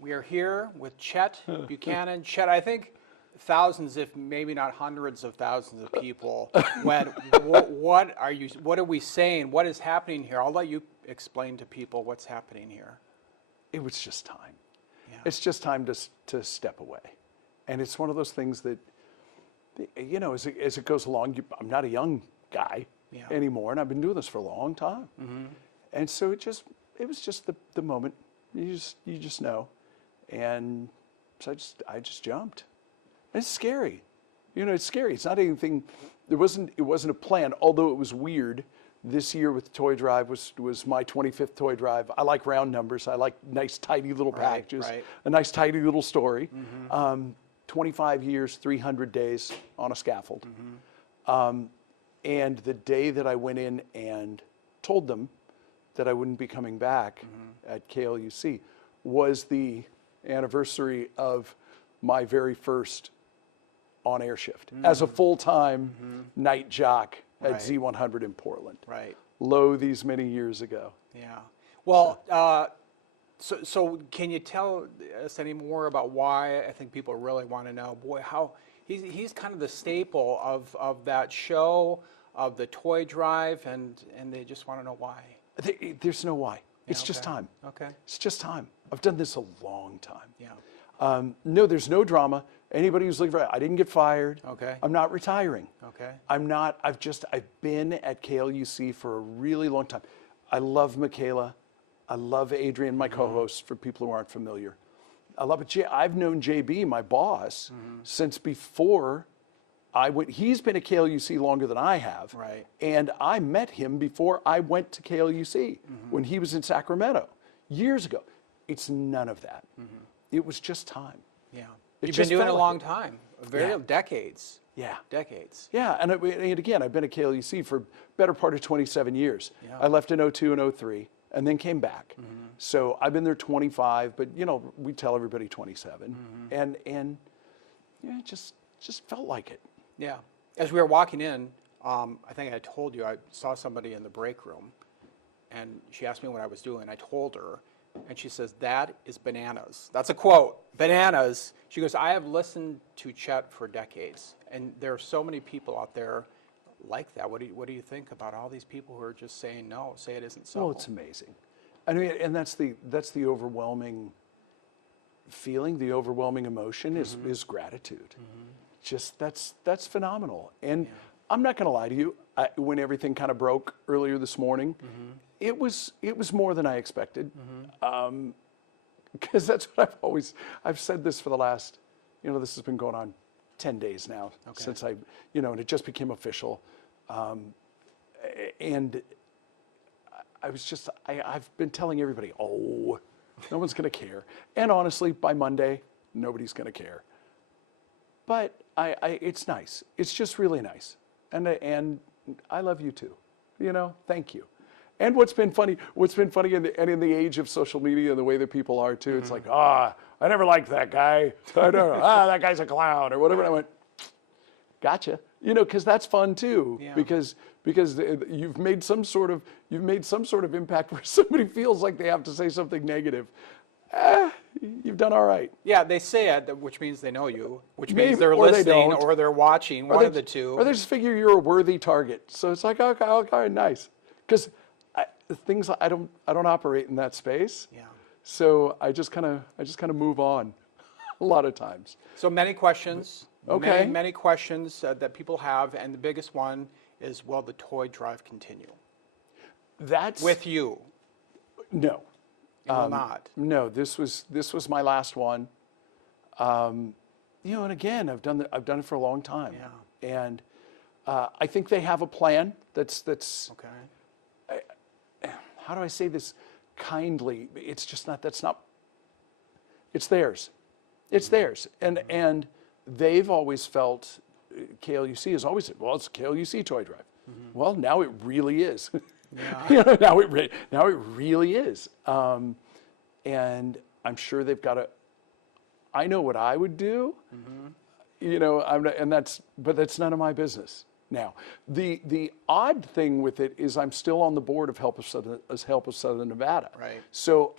We are here with Chet Buchanan. Chet, I think thousands, if maybe not hundreds of thousands of people went, what are we saying? What is happening here? I'll let you explain to people what's happening here. It was just time. Yeah. It's just time to step away. And it's one of those things that, you know, as it goes along, I'm not a young guy anymore, and I've been doing this for a long time. Mm-hmm. And so it was just the moment. You just know. And so I just jumped. And it's scary. You know, it's scary. It's not anything, it wasn't a plan, although it was weird. This year with the toy drive was my 25th toy drive. I like round numbers. I like nice, tidy little packages, a nice, tidy little story. Mm-hmm. 25 years, 300 days on a scaffold. Mm-hmm. And the day that I went in and told them that I wouldn't be coming back at KLUC was the anniversary of my very first on-air shift as a full-time night jock at Z100 in Portland. Right. Lo, these many years ago. Yeah. Well, so can you tell us any more about why? I think people really want to know. Boy, how he's kind of the staple of that show, of the toy drive, and they just want to know why. There's no why. It's just time. Okay. It's just time. I've done this a long time. Yeah. No, there's no drama. Anybody who's looking for, I didn't get fired. Okay. I'm not retiring. Okay. I'm not. I've been at KLUC for a really long time. I love Michaela. I love Adrian, my co-host, for people who aren't familiar. I love it. I've known JB, my boss, since before I went. He's been at KLUC longer than I have. Right. And I met him before I went to KLUC when he was in Sacramento years ago. It's none of that. It was just time. Yeah. It You've been just doing it felt a like long it. time, Yeah. decades. Yeah. Decades. Yeah, and again, I've been at KLUC for better part of 27 years. Yeah. I left in 02 and 03 and then came back. So I've been there 25, but you know, we tell everybody 27. And yeah, it just felt like it. Yeah. As we were walking in, I think I told you, I saw somebody in the break room, and she asked me what I was doing. I told her, and she says, "That is bananas." That's a quote. Bananas. She goes, "I have listened to Chet for decades, and there are so many people out there like that. What do you think about all these people who are just saying no, say it isn't so?" Well, it's amazing. I mean, and that's the overwhelming feeling, the overwhelming emotion is gratitude. Just that's phenomenal. And I'm not going to lie to you. When everything kind of broke earlier this morning, it was more than I expected. Because that's what I've said this for the last, you know, this has been going on 10 days now since and it just became official. And I've been telling everybody, oh, no one's going to care. And honestly, by Monday, nobody's going to care. But it's nice. It's just really nice. And I love you too. You know, thank you. And what's been funny in the age of social media and the way that people are too, it's like, I never liked that guy. I don't know, that guy's a clown or whatever. And I went, gotcha. You know, because that's fun too. Yeah. Because you've made some sort of impact where somebody feels like they have to say something negative. You've done all right. Yeah, they say it, which means they know you, which means they're listening or they're watching, one of the two. Or they just figure you're a worthy target. So it's like, okay, nice. Because things I don't operate in that space. Yeah. So I just kind of move on a lot of times. So many questions. Okay. Many questions that people have, and the biggest one is, will the toy drive continue? That's with you. No. It will not. No, this was my last one. You know, and again, I've done it for a long time. Yeah. And I think they have a plan that's okay. How do I say this kindly? It's just not. That's not. It's theirs. It's theirs. And they've always felt KLUC has always said, well, it's KLUC toy drive. Well, now it really is. Yeah. You know, now it really is. And I'm sure they've got I know what I would do. You know, but that's none of my business. Now, the odd thing with it is I'm still on the board of Help of Southern Nevada. Right. So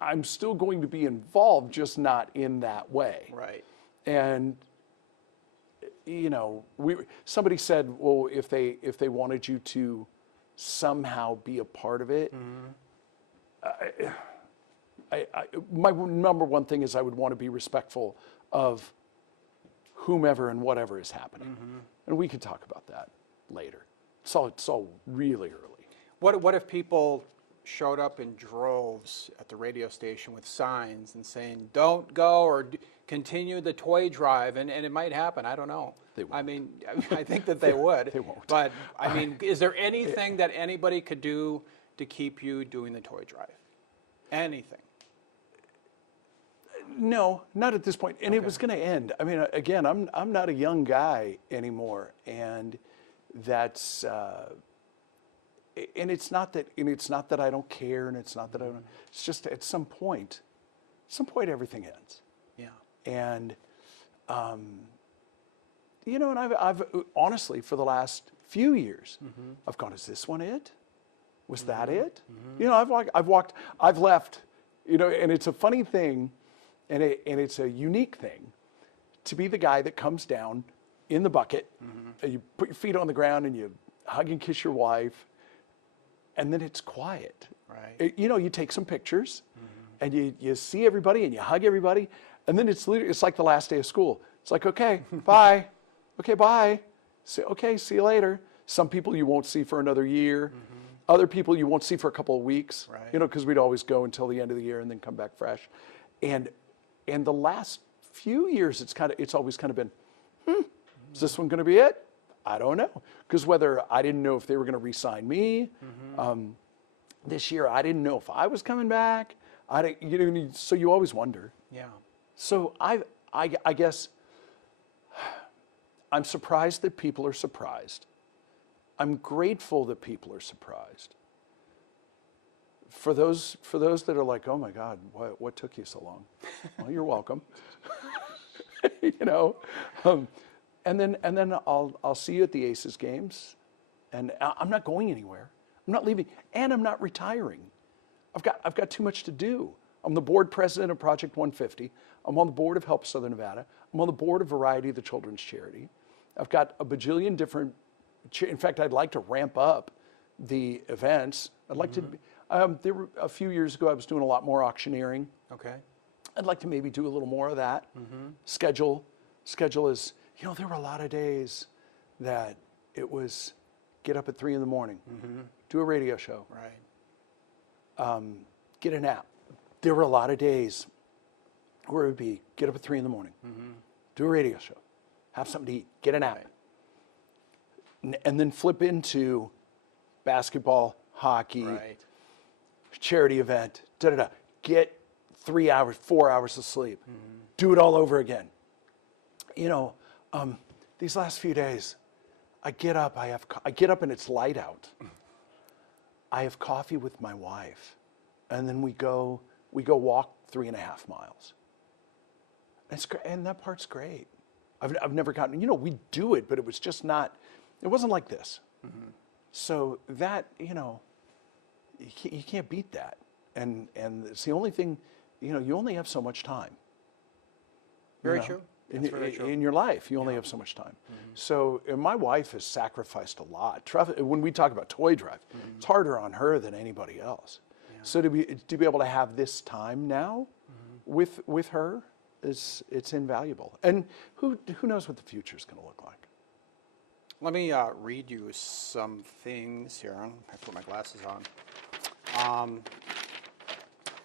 I'm still going to be involved, just not in that way. Right. And somebody said, well, if they wanted you to somehow be a part of it, my number one thing is I would want to be respectful of whomever and whatever is happening. And we could talk about that later. It's all really early. What if people showed up in droves at the radio station with signs and saying, don't go or continue the toy drive, and it might happen, I don't know. They won't. I mean, I think that they would. They won't. But, I mean, is there anything that anybody could do to keep you doing the toy drive? Anything? No, not at this point. And it was going to end. I mean, again, I'm not a young guy anymore, and that's and it's not that I don't care, and it's not that I don't. It's just at some point everything ends. Yeah. And and I've honestly for the last few years, I've gone, is this one it? Was that it? I've left. And it's a funny thing. And it's a unique thing to be the guy that comes down in the bucket, and you put your feet on the ground and you hug and kiss your wife, and then it's quiet. Right. You take some pictures, and you see everybody and you hug everybody, and then it's like the last day of school. It's like, okay, bye. Okay, bye. See you later. Some people you won't see for another year. Other people you won't see for a couple of weeks. Right. Because we'd always go until the end of the year and then come back fresh. And the last few years, it's always kind of been, is this one going to be it? I don't know. Because I didn't know if they were going to re-sign me. This year, I didn't know if I was coming back. So you always wonder. Yeah. So I guess I'm surprised that people are surprised. I'm grateful that people are surprised. For those that are like, oh my God, what took you so long? Well, you're welcome. And then I'll see you at the Aces games, and I'm not going anywhere. I'm not leaving, and I'm not retiring. I've got too much to do. I'm the board president of Project 150. I'm on the board of Help Southern Nevada. I'm on the board of Variety, the children's charity. I've got a bajillion different. In fact, I'd like to ramp up the events. I'd like to. There were a few years ago, I was doing a lot more auctioneering. Okay. I'd like to maybe do a little more of that. Schedule is, there were a lot of days that it was get up at 3 a.m, do a radio show, Right. Get a nap. There were a lot of days where it would be get up at 3 a.m, do a radio show, have something to eat, get a nap, and then flip into basketball, hockey, Right. charity event, get 3 hours, 4 hours of sleep, do it all over again. These last few days, I get up and it's light out. I have coffee with my wife, and then we go walk 3.5 miles. It's great, and that part's great. I've never gotten, we do it, but it was just not, it wasn't like this. So that, you can't beat that. And it's the only thing, you only have so much time. Very true. That's very true. In your life, you only have so much time. So and my wife has sacrificed a lot. When we talk about toy drive, it's harder on her than anybody else. Yeah. So to be able to have this time now with her it's invaluable. And who knows what the future is going to look like. Let me read you some things here. I put my glasses on.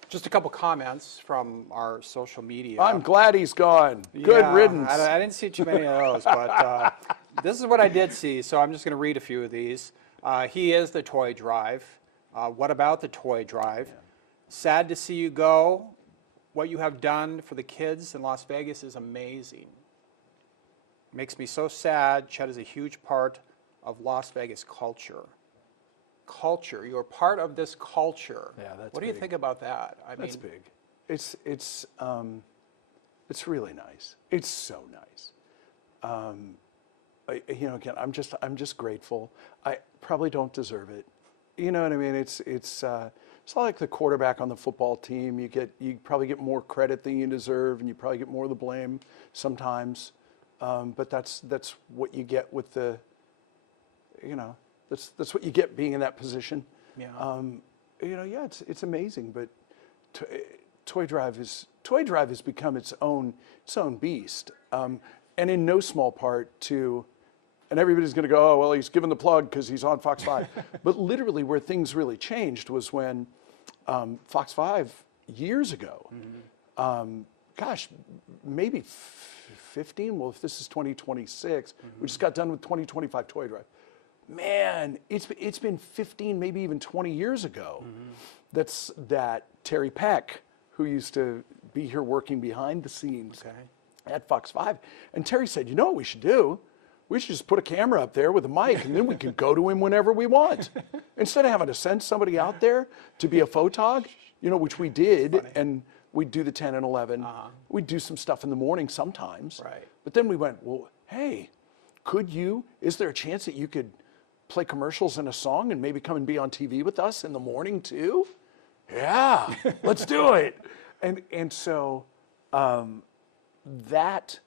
Just a couple comments from our social media. I'm glad he's gone. Good riddance. I didn't see too many of those, but this is what I did see, so I'm just going to read a few of these. He is the toy drive. What about the toy drive? Yeah. Sad to see you go. What you have done for the kids in Las Vegas is amazing. Makes me so sad. Chet is a huge part of Las Vegas culture. Culture. You're part of this culture. Yeah, that's What do you think about that? That's big. It's really nice. It's so nice. Again, I'm just grateful. I probably don't deserve it. You know what I mean? It's it's not like the quarterback on the football team. You probably get more credit than you deserve, and you probably get more of the blame sometimes. But that's what you get with the, that's what you get being in that position. Yeah. Yeah, it's amazing. But Toy Drive has become its own beast, and in no small part to. And everybody's going to go, oh, well, he's given the plug because he's on Fox 5. But literally where things really changed was when Fox 5 years ago, maybe 15, well, if this is 2026, we just got done with 2025 Toy Drive. Man, it's been 15, maybe even 20 years ago that Terry Peck, who used to be here working behind the scenes at Fox 5, and Terry said, you know what we should do? We should just put a camera up there with a mic, and then we can go to him whenever we want. Instead of having to send somebody out there to be a photog, which we did, and we'd do the 10 and 11. We'd do some stuff in the morning sometimes. Right. But then we went, well, hey, is there a chance that you could play commercials and a song and maybe come and be on TV with us in the morning too? Yeah, let's do it. And so that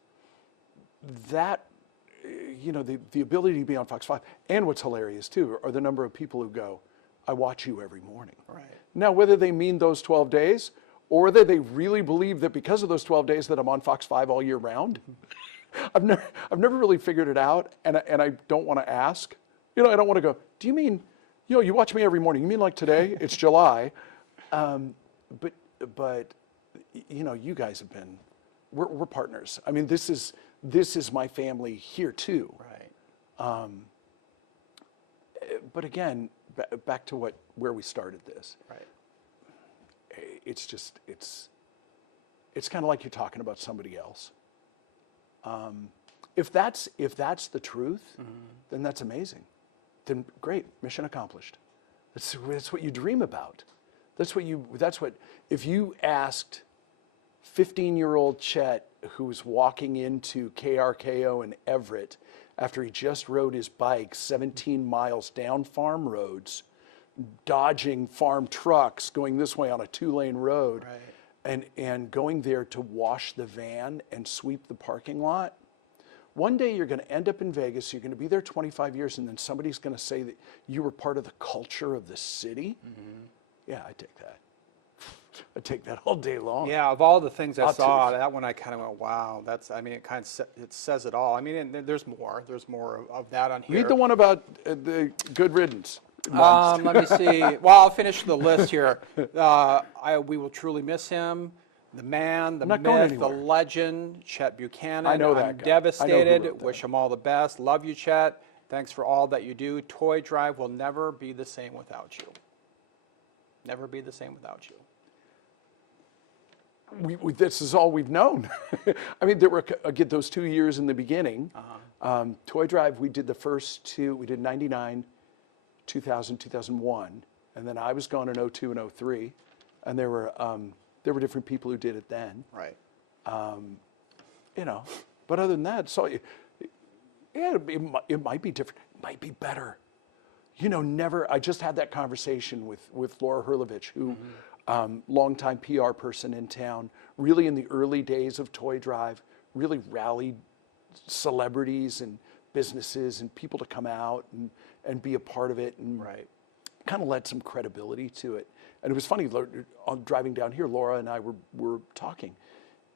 the ability to be on Fox 5, and what's hilarious too are the number of people who go, I watch you every morning. Right. Now, whether they mean those 12 days or whether they really believe that because of those 12 days that I'm on Fox 5 all year round, I've never really figured it out, and I don't want to ask. I don't want to go, do you mean, you watch me every morning? You mean like today? It's July. But you guys have been, we're partners. I mean, this is my family here too. Right. But again, back to where we started this. Right. It's kind of like you're talking about somebody else. If that's the truth, then that's amazing. Then great, mission accomplished. That's what you dream about. That's what if you asked 15-year-old Chet, who's walking into KRKO in Everett after he just rode his bike 17 miles down farm roads, dodging farm trucks, going this way on a 2-lane road, and going there to wash the van and sweep the parking lot. One day you're going to end up in Vegas, you're going to be there 25 years, and then somebody's going to say that you were part of the culture of the city. Yeah, I take that. I take that all day long. Yeah, of all the things I saw, that one I kind of went, wow, it says it all. I mean, and there's more of that on here. Read the one about the good riddance. Let me see. Well, I'll finish the list here. We will truly miss him. The man, the myth, the legend, Chet Buchanan. I know that I'm guy. devastated. Wish him all the best. Love you, Chet. Thanks for all that you do. Toy Drive will never be the same without you. Never be the same without you. This is all we've known. I mean, there were those 2 years in the beginning. Toy Drive, we did the first two. We did 99, 2000, 2001, and then I was gone in 02 and 03, and there were different people who did it then. Right. But other than that, so it might be different. It might be better. I just had that conversation with Laura Hurlovich, who, longtime PR person in town, really in the early days of Toy Drive, really rallied celebrities and businesses and people to come out and be a part of it, and kind of led some credibility to it. And it was funny, on driving down here, Laura and I were talking,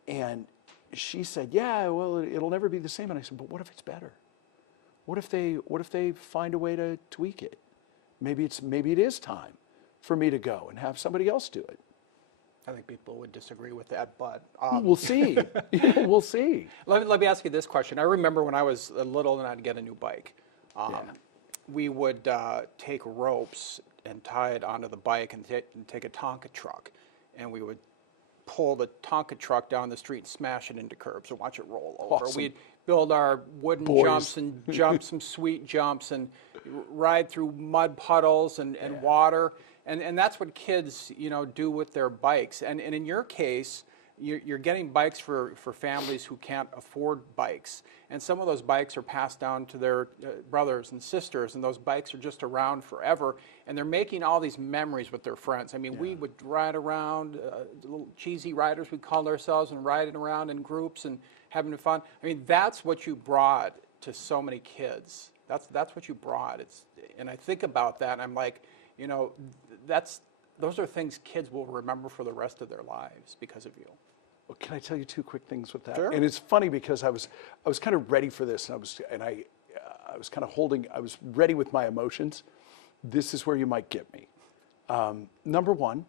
and she said, yeah, well, it'll never be the same. And I said, but what if it's better? What if they find a way to tweak it? Maybe it is time for me to go and have somebody else do it. I think people would disagree with that, but we'll see. We'll see. Let me ask you this question. I remember when I was little and I'd get a new bike. We would take ropes and tie it onto the bike and take a Tonka truck, and we would pull the Tonka truck down the street and smash it into curbs and watch it roll over. Awesome. We'd build our wooden jumps and jump some sweet jumps and ride through mud puddles and water. And that's what kids, do with their bikes. And in your case, you're getting bikes for families who can't afford bikes. And some of those bikes are passed down to their brothers and sisters, and those bikes are just around forever. And they're making all these memories with their friends. I mean, we would ride around, little cheesy riders we called ourselves, and riding around in groups and having fun. I mean, that's what you brought to so many kids. That's what you brought. And I think about that, and I'm like, you know, those are things kids will remember for the rest of their lives because of you. Well, can I tell you two quick things with that? Sure. And it's funny because I was kind of ready for this, and I was kind of I was ready with my emotions. This is where you might get me. Number one,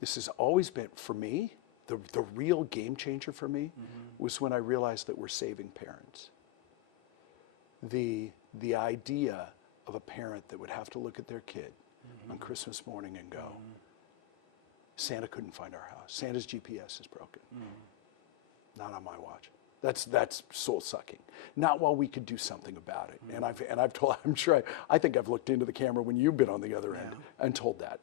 this has always been, for me, the real game changer for me was when I realized that we're saving parents. The idea of a parent that would have to look at their kid on Christmas morning and go, Santa couldn't find our house. Santa's GPS is broken. Not on my watch. That's soul sucking. Not while we could do something about it. And I've told, I'm sure I think I've looked into the camera when you've been on the other end and told that.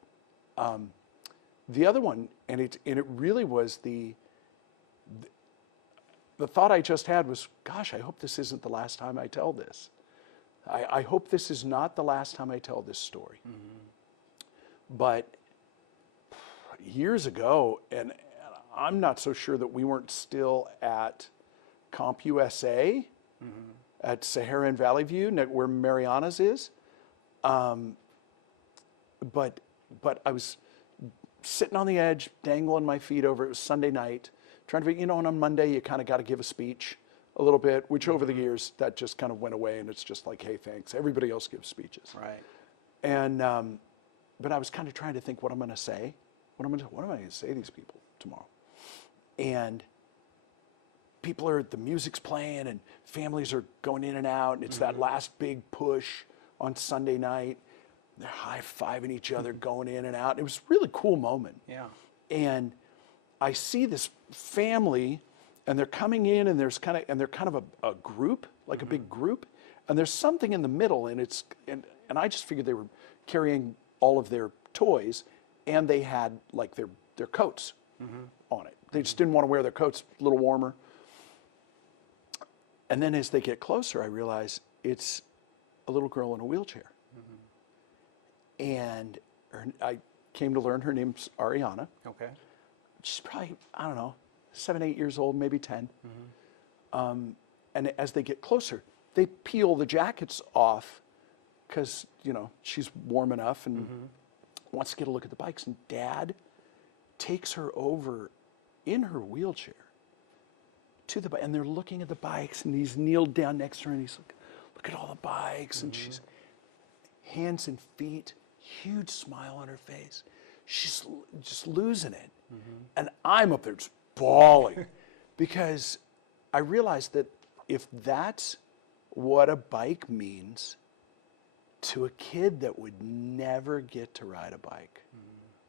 The other one, and it really was the thought I just had was, gosh, I hope this isn't the last time I tell this. I hope this is not the last time I tell this story. But years ago, and I'm not so sure that we weren't still at CompUSA at Sahara and Valley View, where Mariana's is. But I was sitting on the edge, dangling my feet over. It was Sunday night, trying to, and on Monday you kind of got to give a speech a little bit, which over the years that just kind of went away, and it's just like, hey, thanks. Everybody else gives speeches. Right. And but I was kind of trying to think what I'm going to say. What am I going to say to these people tomorrow? And the music's playing, and families are going in and out, and it's that last big push on Sunday night. They're high-fiving each other, going in and out. It was a really cool moment. Yeah. And I see this family, and they're coming in, and they're kind of a group, like a big group, and there's something in the middle, and and I just figured they were carrying all of their toys, and they had like their coats on it. They just didn't want to wear their coats a little warmer. And then as they get closer, I realize it's a little girl in a wheelchair. And I came to learn her name's Ariana. Okay. She's probably, I don't know, 7, 8 years old, maybe 10. And as they get closer, they peel the jackets off because, she's warm enough and wants to get a look at the bikes. And Dad takes her over in her wheelchair to the bike. And they're looking at the bikes, and he's kneeled down next to her, and he's like, look at all the bikes. And she's hands and feet, huge smile on her face. She's just losing it. And I'm up there just bawling because I realized that if that's what a bike means to a kid that would never get to ride a bike,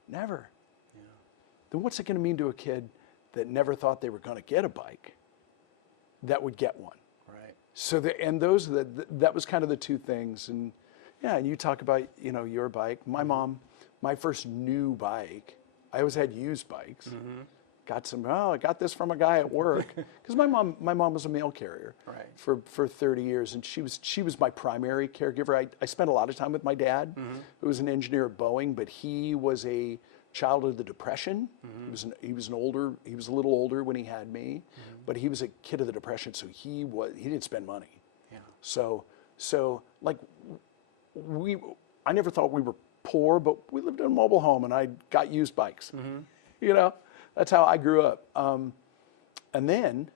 never, then what's it going to mean to a kid that never thought they were going to get a bike that would get one? Right. So that was kind of the two things. And yeah, and you talk about, your bike. My mom, my first new bike, I always had used bikes. I got this from a guy at work. Because my mom was a mail carrier for 30 years, and she was my primary caregiver. I spent a lot of time with my dad, who was an engineer at Boeing, but he was a child of the Depression. He was a little older when he had me, but he was a kid of the Depression, so he didn't spend money. Yeah. So like I never thought we were poor, but we lived in a mobile home, and I got used bikes. That's how I grew up. And then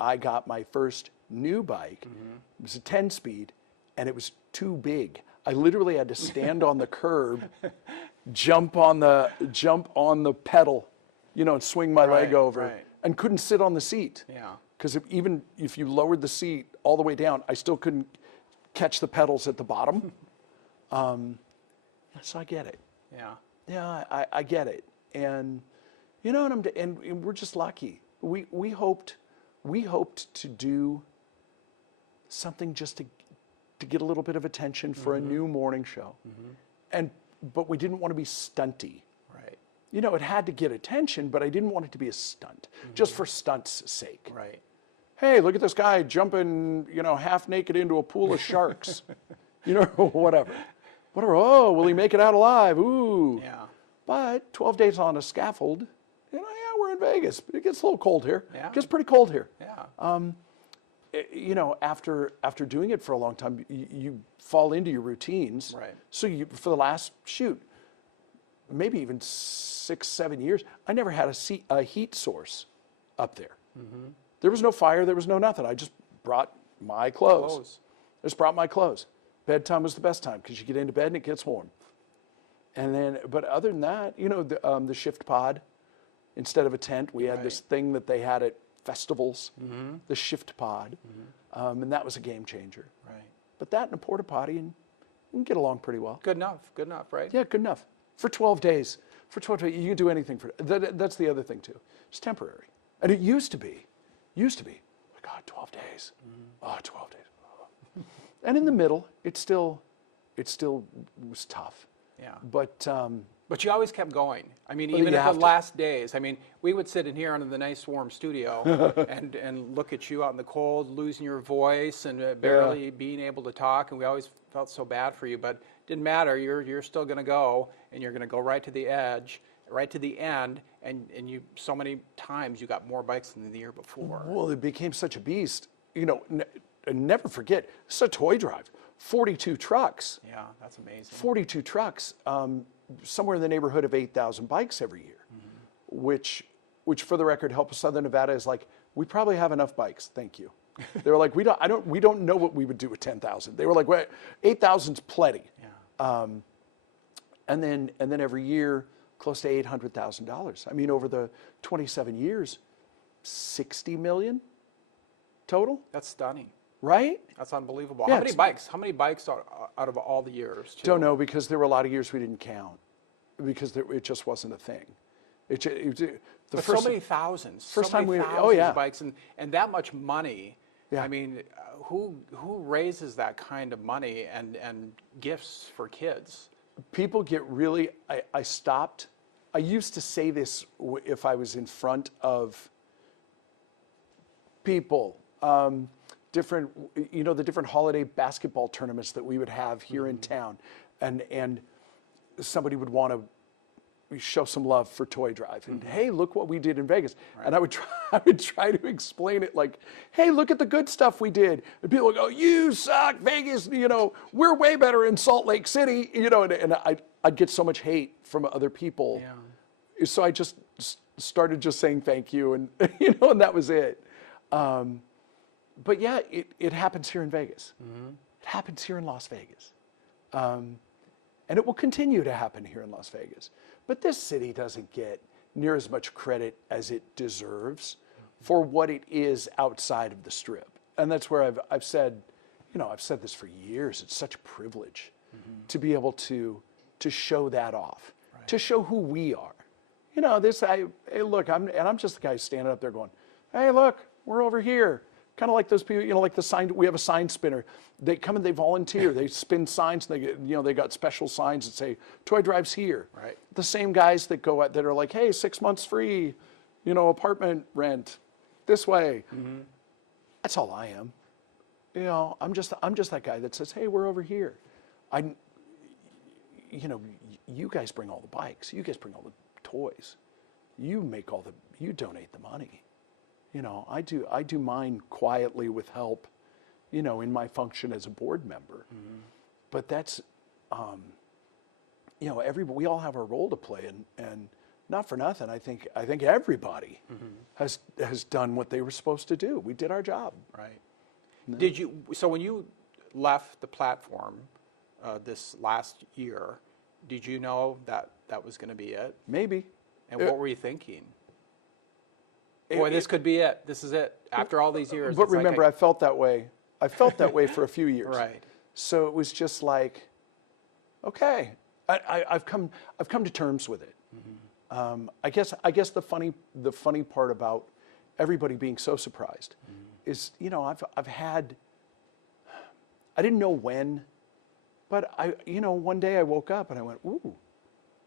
I got my first new bike. It was a 10-speed, and it was too big. I literally had to stand on the curb, jump on the pedal, and swing my leg over, and couldn't sit on the seat. Yeah. Because even if you lowered the seat all the way down, I still couldn't catch the pedals at the bottom. So I get it. Yeah. Yeah, I get it. And and we're just lucky. We hoped to do something just to get a little bit of attention for a new morning show. But we didn't want to be stunty. Right. it had to get attention, but I didn't want it to be a stunt, just for stunt's sake. Right. Hey, look at this guy jumping, half naked into a pool of sharks, whatever. Whatever, oh, will he make it out alive? Ooh. Yeah. But 12 days on a scaffold, yeah, we're in Vegas. It gets a little cold here. Yeah. It gets pretty cold here. Yeah. After doing it for a long time, you fall into your routines. Right. So for the last, maybe even 6-7 years, I never had a heat source up there. There was no fire, there was no nothing. I just brought my clothes. I just brought my clothes. Bedtime was the best time because you get into bed and it gets warm. And then, but other than that, the shift pod, instead of a tent, we had this thing that they had at festivals, the shift pod, and that was a game changer. Right. But that and a porta potty, and you can get along pretty well. Good enough, right? Yeah, good enough. For 12 days. For 12 days, you can do anything for that. That's the other thing too. It's temporary. And it used to be, my God, 12 days. Oh, 12 days. Oh. And in the middle, it still was tough. Yeah. But you always kept going. I mean, Well, even you at have the to. last days. I mean, we would sit in here under the nice warm studio and look at you out in the cold, losing your voice and barely being able to talk. And we always felt so bad for you, but it didn't matter. You're still going to go, and you're going to go right to the edge, right to the end. And you so many times you got more bikes than the year before. Well, it became such a beast. Never forget, it's a toy drive. 42 trucks. Yeah, that's amazing. 42 trucks. Somewhere in the neighborhood of 8,000 bikes every year, which for the record, Help Us Southern Nevada is like, we probably have enough bikes, thank you. They were like, we don't know what we would do with 10,000. They were like, well, 8,000's plenty. Yeah. And then every year, close to $800,000. I mean, over the 27 years, 60 million total, That's stunning. right? That's unbelievable. Yeah, How many bikes? How many bikes out of all the years? Too? Don't know, because there were a lot of years we didn't count, because it just wasn't a thing. But so many thousands. First so time many we- thousands oh, yeah. of bikes and that much money. Yeah. I mean, who raises that kind of money and gifts for kids? People get really, I used to say this if I was in front of people, the different holiday basketball tournaments that we would have here in town, and somebody would want to show some love for Toy Drive, and hey, look what we did in Vegas. Right. And I would try to explain it like, hey, look at the good stuff we did. And people would go, you suck, Vegas, we're way better in Salt Lake City, and I'd get so much hate from other people. Yeah. So I just started just saying thank you, and and that was it. But yeah, it happens here in Vegas. It happens here in Las Vegas. And it will continue to happen here in Las Vegas. But this city doesn't get near as much credit as it deserves for what it is outside of the Strip. And that's where I've said, I've said this for years, it's such a privilege to be able to show that off, to show who we are. Hey, look, I'm just the guy standing up there going, hey, look, we're over here. Kind of like those people, like the sign. We have a sign spinner. They come and they volunteer. They spin signs. And they get, they got special signs that say "Toy Drive's here." Right. The same guys that go out that are like, "Hey, 6 months free, apartment rent, this way." That's all I am. I'm just that guy that says, "Hey, we're over here." You guys bring all the bikes. You guys bring all the toys. You donate the money. I do mine quietly with help, in my function as a board member. But that's, we all have our role to play, and not for nothing. I think everybody has done what they were supposed to do. We did our job. Right. So when you left the platform this last year, did you know that was going to be it? Maybe. And what were you thinking? Boy, this could be it. This is it. After all these years. But remember, I felt that way. I felt that way for a few years. Right. So it was just like, okay, I've come to terms with it. I guess the funny part about everybody being so surprised is, I've had, I didn't know when, but one day I woke up and I went, ooh,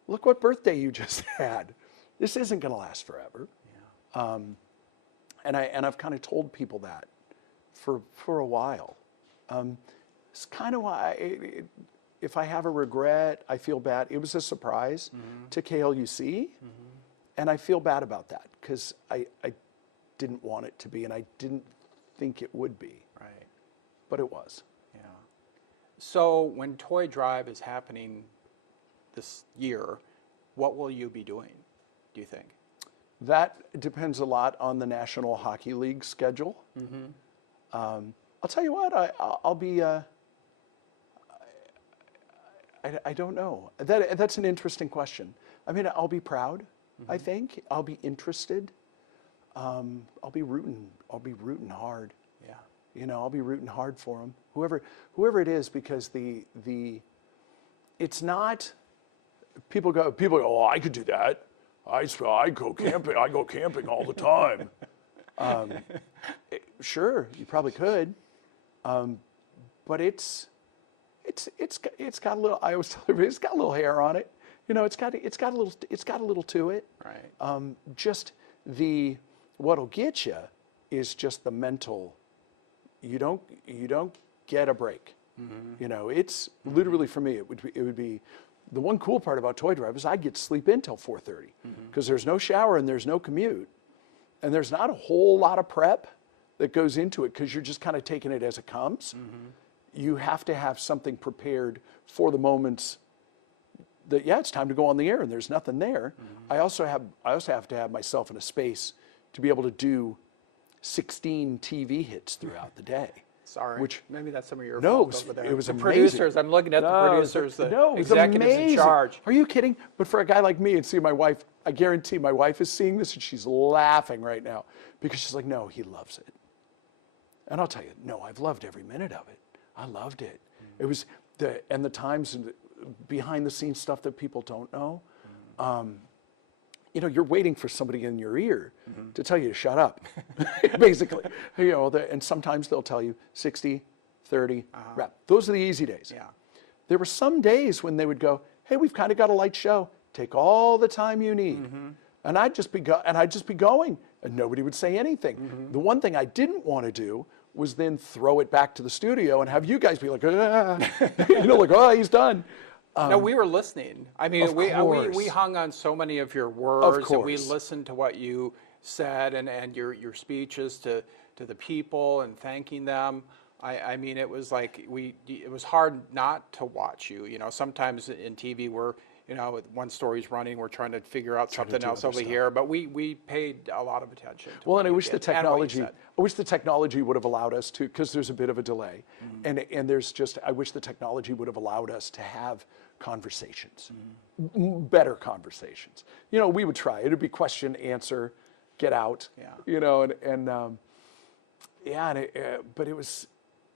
look what birthday you just had. This isn't going to last forever. Yeah. And I've kind of told people that for a while. It's kind of why if I have a regret, I feel bad. It was a surprise to KLUC, and I feel bad about that because I didn't want it to be, and I didn't think it would be. Right. But it was. Yeah. So when Toy Drive is happening this year, what will you be doing, do you think? That depends a lot on the National Hockey League schedule. I'll tell you what, I'll be. I don't know. That's an interesting question. I mean, I'll be proud. I think I'll be interested. I'll be rooting. I'll be rooting hard. Yeah. You know, I'll be rooting hard for them. Whoever it is, because it's not. People go. Oh, I could do that. I go camping. I go camping all the time. Sure, you probably could, but it's got a little. I always tell everybody it's got a little hair on it. You know, it's got a little to it. Right. Just what'll get you is just the mental. You don't get a break. You know, it's literally for me. It would be. The one cool part about Toy Drive is I get to sleep in till 4:30 because there's no shower and there's no commute, and there's not a whole lot of prep that goes into it because you're just kind of taking it as it comes. You have to have something prepared for the moments that it's time to go on the air and there's nothing there. I also have to have myself in a space to be able to do 16 TV hits throughout the day. Sorry. Which maybe that's some of your no, fault over there. it was the amazing. Producers. I'm looking at the producers, the it was executives in amazing. charge. Are you kidding? But for a guy like me and see my wife, I guarantee my wife is seeing this and she's laughing right now because she's like, no, he loves it. And I'll tell you, no, I've loved every minute of it. I loved it. It was the times behind the scenes stuff that people don't know. You know, you're waiting for somebody in your ear to tell you to shut up, basically. You know, and sometimes they'll tell you 60, 30, wrap. Those are the easy days. Yeah. There were some days when they would go, hey, we've kind of got a light show. Take all the time you need. And I'd just be going, and nobody would say anything. The one thing I didn't want to do was then throw it back to the studio and have you guys be like, ah. You know, like, oh, he's done. No, we were listening. I mean, we hung on so many of your words, and we listened to what you said and your speeches to the people and thanking them. I mean, it was like it was hard not to watch you. You know, sometimes in TV we're, you know, one story's running, we're trying to figure out something else over here, but we paid a lot of attention to well, and I wish the technology would have allowed us to, because there's a bit of a delay, and there's just, I wish the technology would have allowed us to have conversations, better conversations. You know, we would try. It'd be question, answer, get out. Yeah. You know, but it was,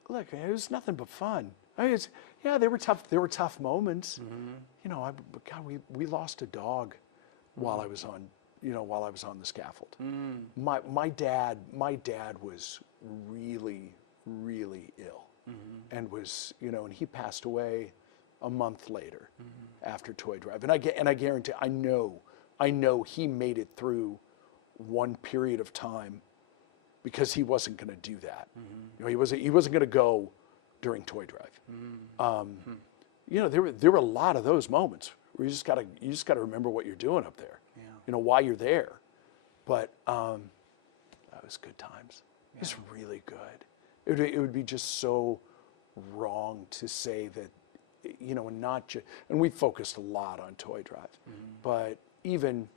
look, it was nothing but fun. I mean, there were tough moments. You know, God, we lost a dog while I was on the scaffold. My dad was really, really ill, and was, you know, and he passed away a month later after Toy Drive. And I guarantee, I know he made it through one period of time because he wasn't going to do that. You know, he wasn't going to go during Toy Drive. You know, there were a lot of those moments where you just gotta remember what you're doing up there. Yeah. You know, why you're there. But that was good times. It was really good. It would be just so wrong to say that, you know, and we focused a lot on Toy Drive, but even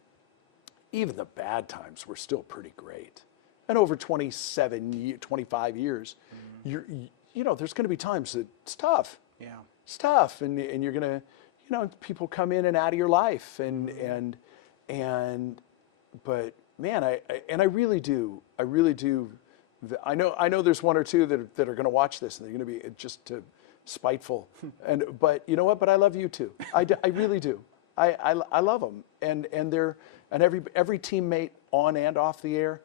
the bad times were still pretty great. And over 25 years, you know, there's going to be times that it's tough. Yeah. It's tough, and you're going to, you know, people come in and out of your life, but man, I really do. I know there's one or two that are going to watch this and they're going to be just spiteful, but you know what? But I love you too. I really do. I love them, and every teammate on and off the air,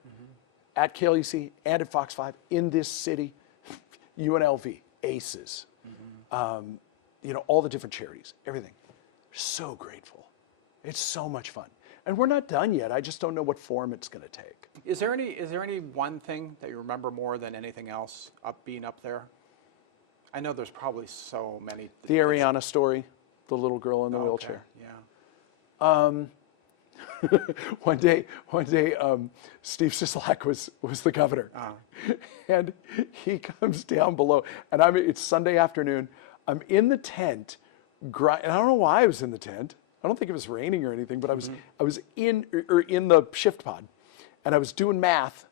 at KLUC and at Fox 5 in this city, UNLV, ACES, you know, all the different charities, everything. So grateful. It's so much fun. And we're not done yet. I just don't know what form it's going to take. Is there any one thing that you remember more than anything else being up there? I know there's probably so many. The Ariana story, the little girl in the wheelchair. Yeah. One day, Steve Sisolak was the governor, and he comes down below, and it's Sunday afternoon. I'm in the tent, and I don't know why I was in the tent. I don't think it was raining or anything, but I was in the shift pod, and I was doing math,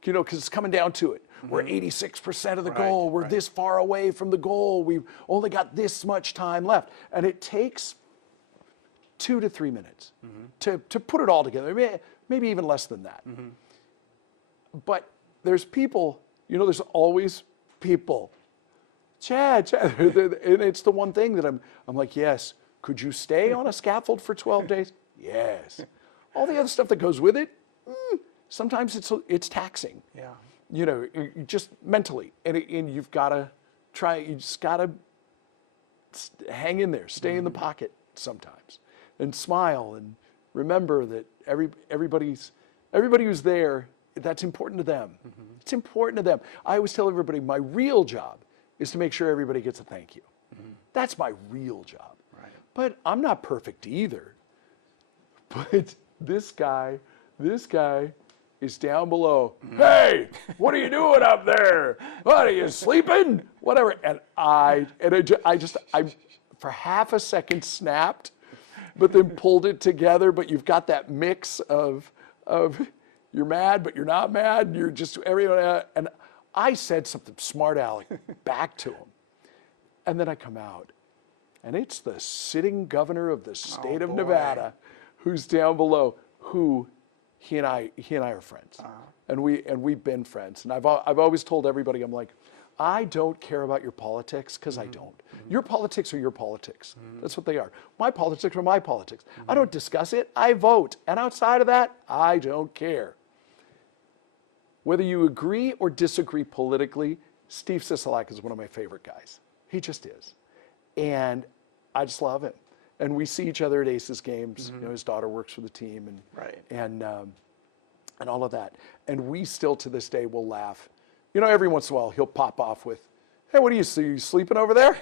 because it's coming down to it. We're 86% of the goal. We're this far away from the goal. We've only got this much time left, and it takes 2 to 3 minutes to put it all together. Maybe even less than that. But there's people. There's always people. Chad, and it's the one thing that I'm like, yes. Could you stay on a scaffold for 12 days? Yes. All the other stuff that goes with it, sometimes it's taxing. Yeah. Just mentally, and you've got to try. You just got to hang in there, stay in the pocket sometimes, and smile, and remember that everybody who's there, that's important to them. It's important to them. I always tell everybody my real job is to make sure everybody gets a thank you. That's my real job. But I'm not perfect either. But this guy is down below. Hey, what are you doing up there? What, are you sleeping? Whatever. And I for half a second snapped, but then pulled it together. But you've got that mix of you're mad, but you're not mad. And you're just everyone. And I said something smart aleck back to him, and then I come out. And it's the sitting governor of the state of Nevada who's down below, who he and I are friends. And we've been friends. And I've always told everybody, I'm like, I don't care about your politics, because I don't. Your politics are your politics. That's what they are. My politics are my politics. I don't discuss it, I vote. And outside of that, I don't care. Whether you agree or disagree politically, Steve Sisolak is one of my favorite guys. He just is. And I just love him. And we see each other at Aces games. His daughter works for the team, and all of that. And we still to this day will laugh. Every once in a while he'll pop off with, "Hey, what are you sleeping over there?"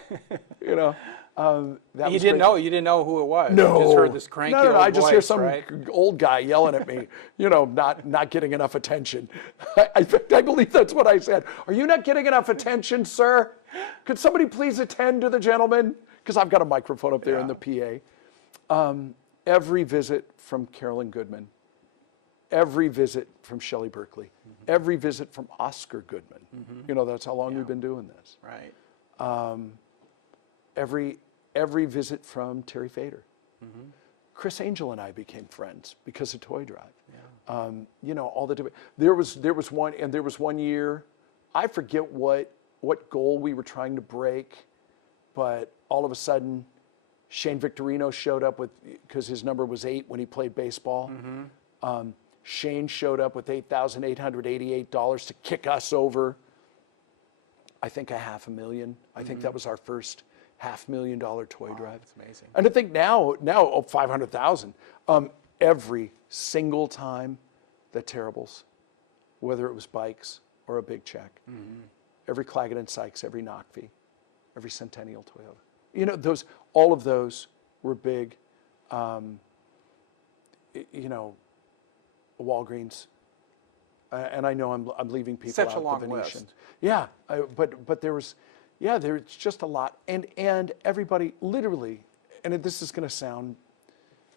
You didn't know who it was. No, You just heard this cranky old I just voice, hear some right? old guy yelling at me. Not getting enough attention. I believe that's what I said. "Are you not getting enough attention, sir? Could somebody please attend to the gentleman?" Because I've got a microphone up there in the PA. Every visit from Carolyn Goodman, every visit from Shelley Berkeley, every visit from Oscar Goodman. That's how long we've been doing this. Right. Every visit from Terry Fader. Chris Angel and I became friends because of Toy Drive. All the different. There was one year, I forget what goal we were trying to break, but all of a sudden, Shane Victorino showed up because his number was 8 when he played baseball. Shane showed up with $8,888 to kick us over, I think, $500,000. I think that was our first $500,000 toy drive. That's amazing. And I think now 500,000. Every single time the Terribles, whether it was bikes or a big check, every Claggett and Sykes, every Knockfee, every Centennial Toyota. All of those were big. Walgreens, and I know I'm leaving people Such out. a long the Venetian. list. Yeah, but there's just a lot, and everybody literally, and this is going to sound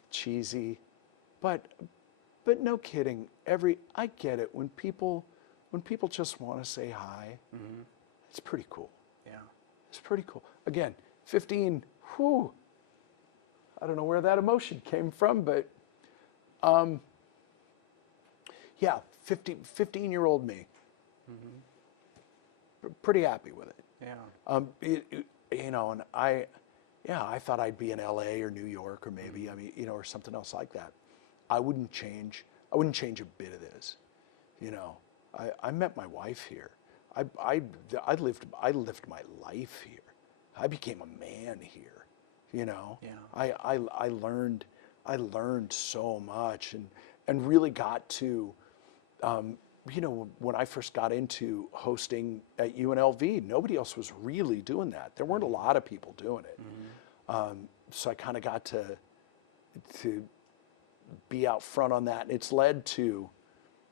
cheesy, but no kidding. I get it when people just want to say hi. It's pretty cool. Yeah, it's pretty cool. Again, 15. Whew. I don't know where that emotion came from, but yeah, 15-year-old me. Pretty happy with it. Yeah. And I thought I'd be in LA or New York or maybe, or something else like that. I wouldn't change a bit of this. I met my wife here. I lived my life here. I became a man here. Yeah. I learned I learned so much and really got to, you know, when I first got into hosting at UNLV, nobody else was really doing that. There weren't a lot of people doing it. So I kind of got to be out front on that. And it's led to,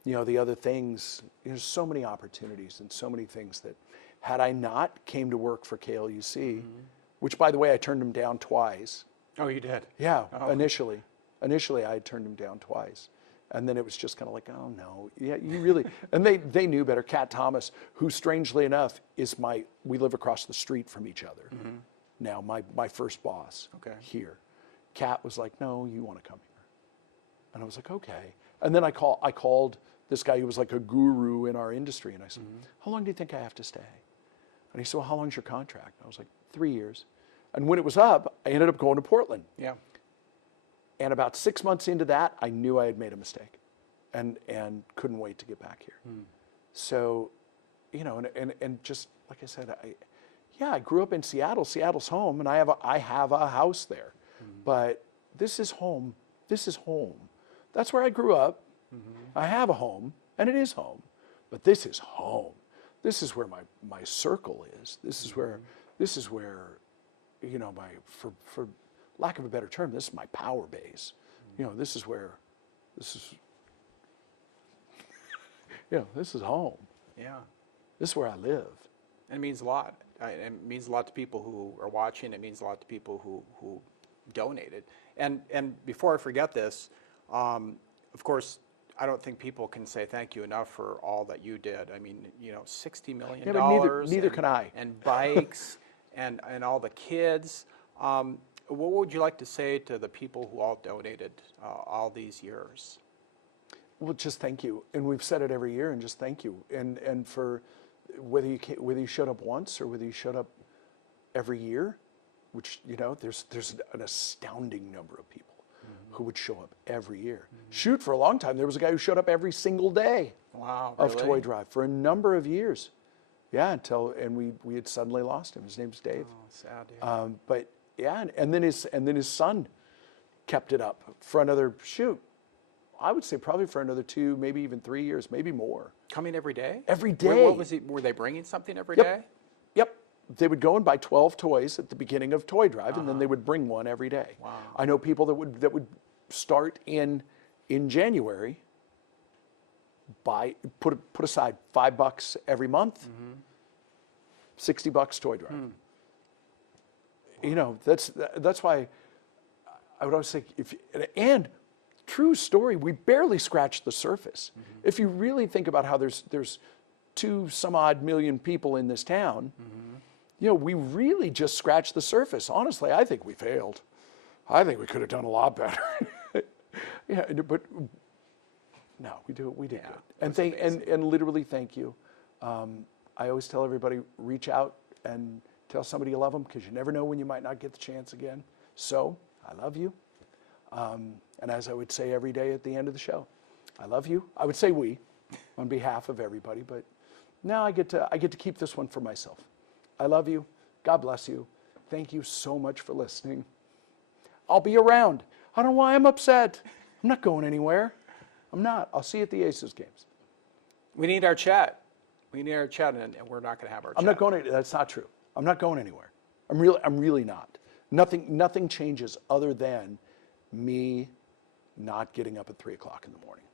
you know, the other things. There's so many opportunities and so many things that had I not came to work for KLUC, which by the way, I turned them down twice. Oh, you did? Yeah, initially I had turned them down twice. And then it was just kind of like, oh no, yeah, you really, and they knew better. Kat Thomas, who strangely enough is we live across the street from each other. Now, my first boss here. Kat was like, no, you want to come here. And I was like, okay. And then I called this guy who was like a guru in our industry. And I said, how long do you think I have to stay? And he said, well, how long's your contract? I was like, 3 years. And when it was up, I ended up going to Portland. Yeah. And about 6 months into that, I knew I had made a mistake and couldn't wait to get back here. So, you know, and just like I said, I grew up in Seattle. Seattle's home, and I have a house there. But this is home. This is home. That's where I grew up. I have a home, and it is home. But this is home. This is where my circle is. This is where, you know, for lack of a better term, this is my power base. You know, this is home. Yeah. This is where I live. And it means a lot. It means a lot to people who are watching. It means a lot to people who donated. And before I forget this, of course, I don't think people can say thank you enough for all that you did. I mean, you know, $60 million. Yeah, but neither can I. And bikes and all the kids. What would you like to say to the people who all donated all these years? Well, just thank you. And we've said it every year, and just thank you. And for whether you showed up once or whether you showed up every year, which, you know, there's an astounding number of people who would show up every year. Shoot, for a long time, there was a guy who showed up every single day of Toy Drive for a number of years. Yeah, and we had suddenly lost him. His name's Dave. Oh, sad. Yeah. But yeah, and then his son kept it up for another, I would say probably for another 2, maybe even 3 years, maybe more. Coming every day? Every day. What was he? Were they bringing something every day? Yep. They would go and buy 12 toys at the beginning of Toy Drive, and then they would bring one every day. Wow. I know people that would start in January, put aside $5 every month, $60 Toy Drive. You know, that's why I would always say, and true story, we barely scratched the surface. If you really think about how there's 2 some odd million people in this town, you know, we really just scratched the surface. Honestly, I think we failed. I think we could have done a lot better. Yeah, but no, we did good. And literally thank you. I always tell everybody, reach out and tell somebody you love them, because you never know when you might not get the chance again. So I love you. And as I would say every day at the end of the show, I love you. I would say we, on behalf of everybody, but now I get to keep this one for myself. I love you. God bless you. Thank you so much for listening. I'll be around. I don't know why I'm upset. I'm not going anywhere. I'm not. I'll see you at the Aces games. We need our chat. We need our chat, and we're not going to have our chat. I'm not going. That's not true. I'm not going anywhere. I'm really not. Nothing changes other than me not getting up at 3 o'clock in the morning.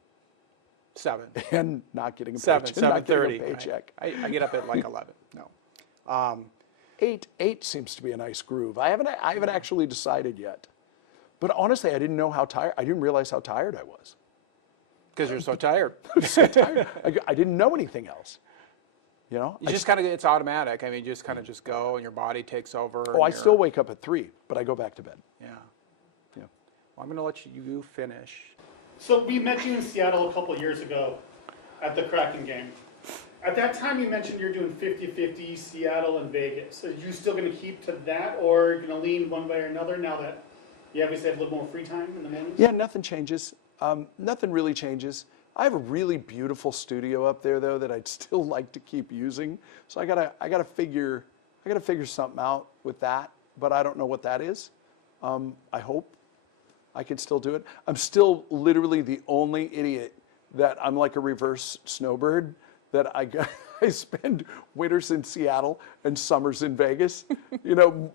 7. And not getting a 7:30. paycheck. Right. I get up at like 11. No. 8 seems to be a nice groove. I haven't actually decided yet. But honestly, I didn't know how tired. I didn't realize how tired I was. Because you're so tired. I'm so tired. I didn't know anything else. You know. You just kind of, it's automatic. I mean, you just kind of just go, and your body takes over. Oh, I still wake up at 3, but I go back to bed. Yeah. Yeah. Well, I'm going to let you finish. So we met you in Seattle a couple of years ago at the Kraken game. At that time, you mentioned you're doing 50-50 Seattle and Vegas. So are you still going to keep to that, or are you going to lean one way or another now that you obviously have a little more free time in the mornings? Yeah, nothing changes. Nothing really changes. I have a really beautiful studio up there, though, that I'd still like to keep using. So I gotta figure something out with that, but I don't know what that is. I hope I can still do it. I'm still literally the only idiot that I'm like a reverse snowbird, that I spend winters in Seattle and summers in Vegas,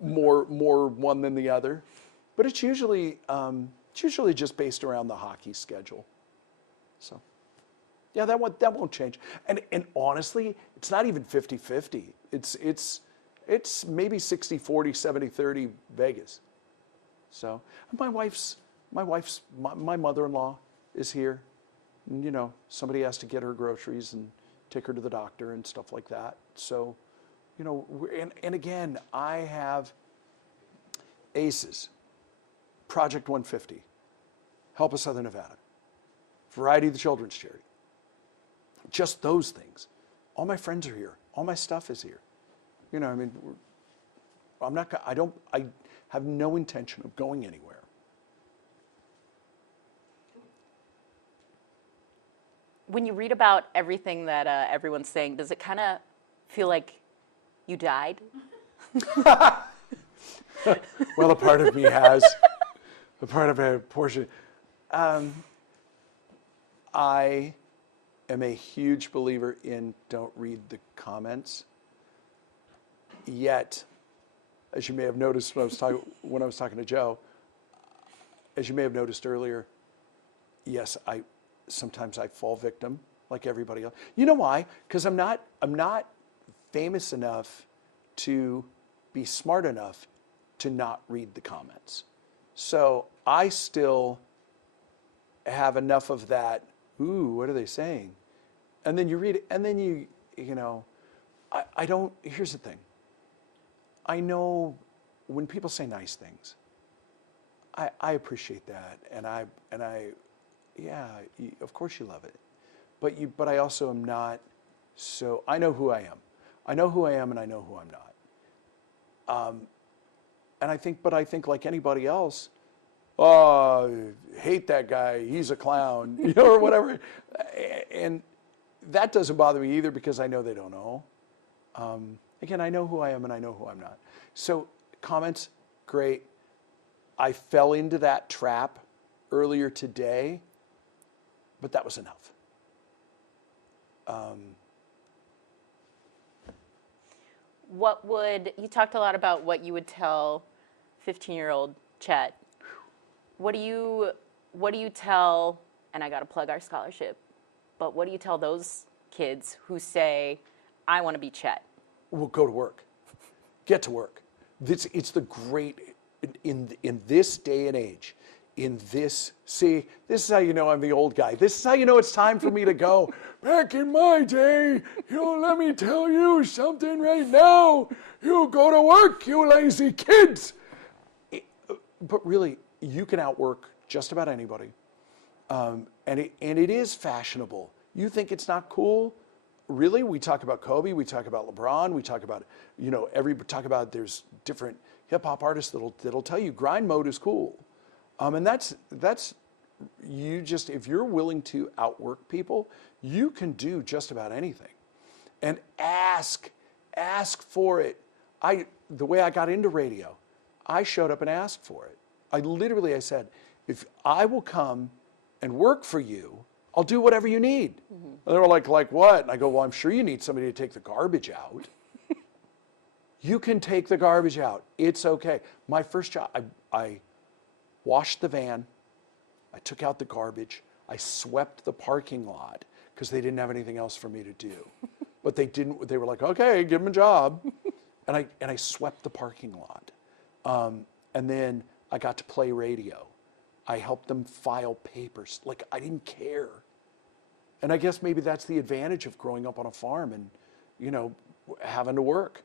more one than the other. But it's usually just based around the hockey schedule. So, yeah, that won't change. And honestly, it's not even 50-50. It's maybe 60-40, 70-30 Vegas. So, my mother-in-law is here. And, somebody has to get her groceries and take her to the doctor and stuff like that. So, and again, I have ACES, Project 150, Help Us Southern Nevada, Variety of the Children's Charity. Just those things. All my friends are here. All my stuff is here. I have no intention of going anywhere. When you read about everything that everyone's saying, does it kind of feel like you died? Well, a part of me has. A part of a portion. I am a huge believer in don't read the comments. Yet, as you may have noticed when I was talking to Joe, as you may have noticed earlier, yes, sometimes I fall victim like everybody else. You know why? Because I'm not famous enough to be smart enough to not read the comments. So I still have enough of that, ooh, what are they saying? And then you read it, and then I don't, here's the thing. I know when people say nice things, I appreciate that, and I yeah, of course you love it, but I also am not. So I know who I am. I know who I am, and I know who I'm not. And I think like anybody else, hate that guy, he's a clown, or whatever. And that doesn't bother me either, because I know they don't know. Again, I know who I am and I know who I'm not. So comments, great. I fell into that trap earlier today, but that was enough. You talked a lot about what you would tell 15-year-old Chet. What do you tell, and I got to plug our scholarship, but what do you tell those kids who say, I want to be Chet? Well, go to work. Get to work. It's the great, in this day and age, this is how you know I'm the old guy. This is how you know it's time for me to go. Back in my day, let me tell you something right now. You go to work, you lazy kids. But really, you can outwork just about anybody. And it is fashionable. You think it's not cool? Really? We talk about Kobe, we talk about LeBron, we talk about, there's different hip hop artists that'll tell you grind mode is cool. And that's if you're willing to outwork people, you can do just about anything. And ask for it. The way I got into radio, I showed up and asked for it. I said, if I will come and work for you, I'll do whatever you need. Mm-hmm. And they were like what? And I go, well, I'm sure you need somebody to take the garbage out. You can take the garbage out. It's okay. My first job, I washed the van. I took out the garbage. I swept the parking lot because they didn't have anything else for me to do. But they were like, okay, give them a job. And I swept the parking lot. And then I got to play radio. I helped them file papers. Like, I didn't care. And I guess maybe that's the advantage of growing up on a farm and, having to work.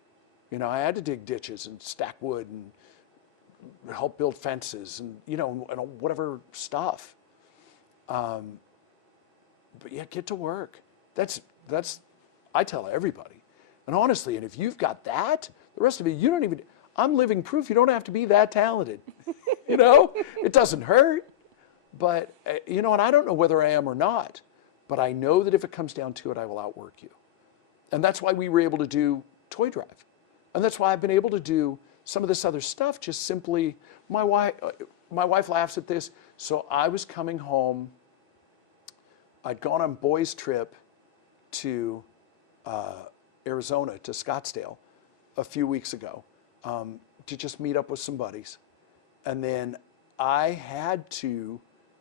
I had to dig ditches and stack wood and help build fences and, and whatever stuff. But yeah, get to work. That's I tell everybody. And honestly, and if you've got that, the rest of it, I'm living proof you don't have to be that talented. It doesn't hurt. But, and I don't know whether I am or not, but I know that if it comes down to it, I will outwork you. And that's why we were able to do Toy Drive. And that's why I've been able to do some of this other stuff, just simply, my wife laughs at this. So I was coming home. I'd gone on boys' trip to Arizona, to Scottsdale, a few weeks ago to just meet up with some buddies. And then I had to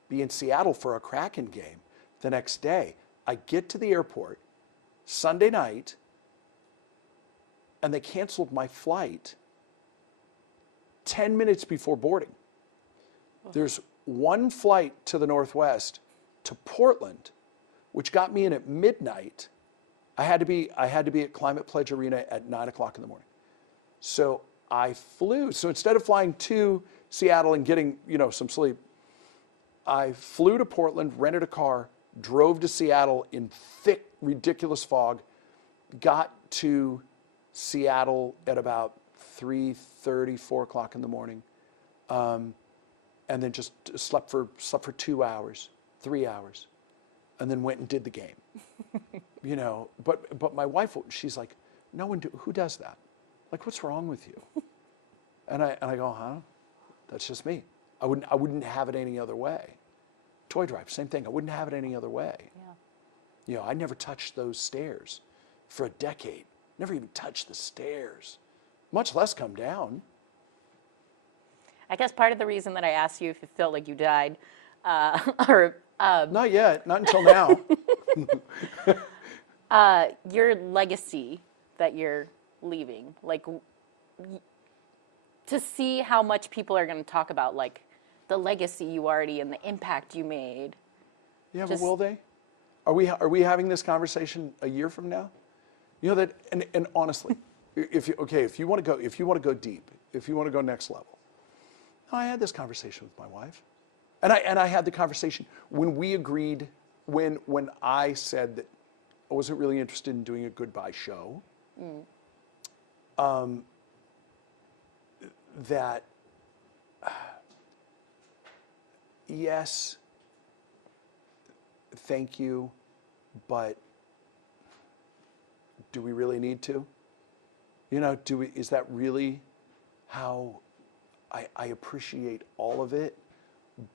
be in Seattle for a Kraken game the next day. I get to the airport Sunday night, and they canceled my flight 10 minutes before boarding. There's one flight to the Northwest to Portland, which got me in at midnight. I had to be at Climate Pledge Arena at 9 o'clock in the morning. So I flew. So instead of flying to Seattle and getting, some sleep, I flew to Portland, rented a car, drove to Seattle in thick, ridiculous fog, got to Seattle at about 3:30, 4 o'clock in the morning, and then just slept for 2 hours, 3 hours, and then went and did the game. But my wife, she's like, who does that? Like, what's wrong with you? And I go, huh? That's just me. I wouldn't have it any other way. Toy drive, same thing. I wouldn't have it any other way. Yeah. I never touched those stairs for a decade. Never even touched the stairs, much less come down. I guess part of the reason that I asked you if it felt like you died, Not yet, not until now. your legacy that you're leaving, to see how much people are going to talk about, the legacy you already and the impact you made. Yeah, but will they? Are we having this conversation a year from now? That, and honestly, if you want to go deep, if you want to go next level. I had this conversation with my wife, and I had the conversation when we agreed, when I said that I wasn't really interested in doing a goodbye show. That yes, thank you, but do we really need to? Is that really how I appreciate all of it?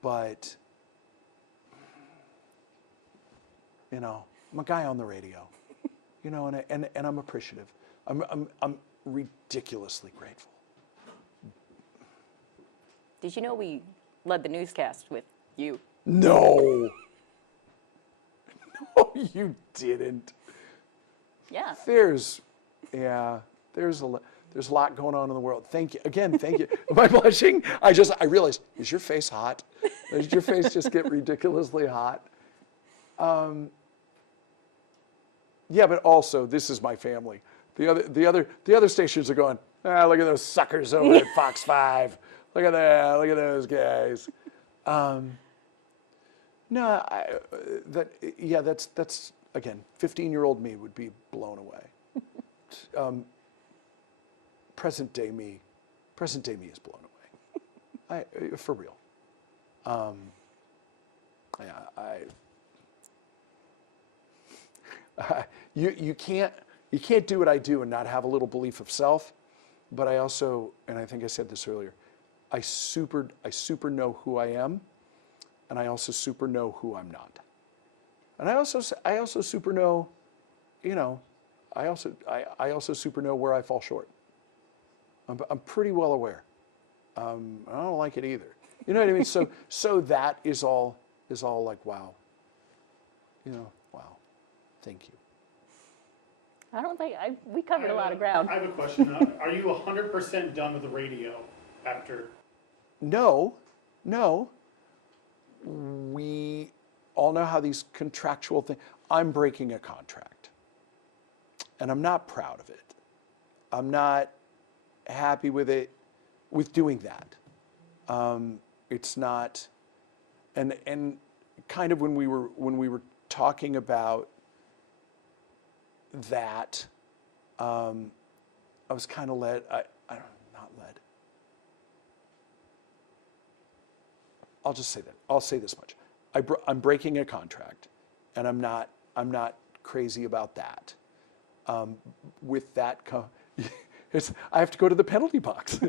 But, I'm a guy on the radio, and I'm appreciative. I'm ridiculously grateful. Did you know we led the newscast with you? No. No, you didn't. Yeah. There's a lot going on in the world. Thank you. Again, thank you. Am I blushing? I realized, is your face hot? Does your face just get ridiculously hot? Yeah, but also, this is my family. The other stations are going, look at those suckers over at Fox 5. Look at that. Look at those guys. That's again, 15-year-old me would be blown away. Present day me is blown away. For real. You can't do what I do and not have a little belief of self. But I also, and I think I said this earlier, I super know who I am, and I also super know who I'm not. And I also super know, I also super know where I fall short. I'm pretty well aware. I don't like it either. You know what I mean? So that is all like, wow. Wow. Thank you. I don't think we covered a lot of ground. I have a question. Are you 100% done with the radio after? No. We all know how these contractual things. I'm breaking a contract, and I'm not proud of it. I'm not happy with it, with doing that. It's not, and kind of when we were talking about that, I was kind of led. Not led. I'll just say that. I'll say this much. I'm breaking a contract, and I'm not crazy about that. With that, I have to go to the penalty box.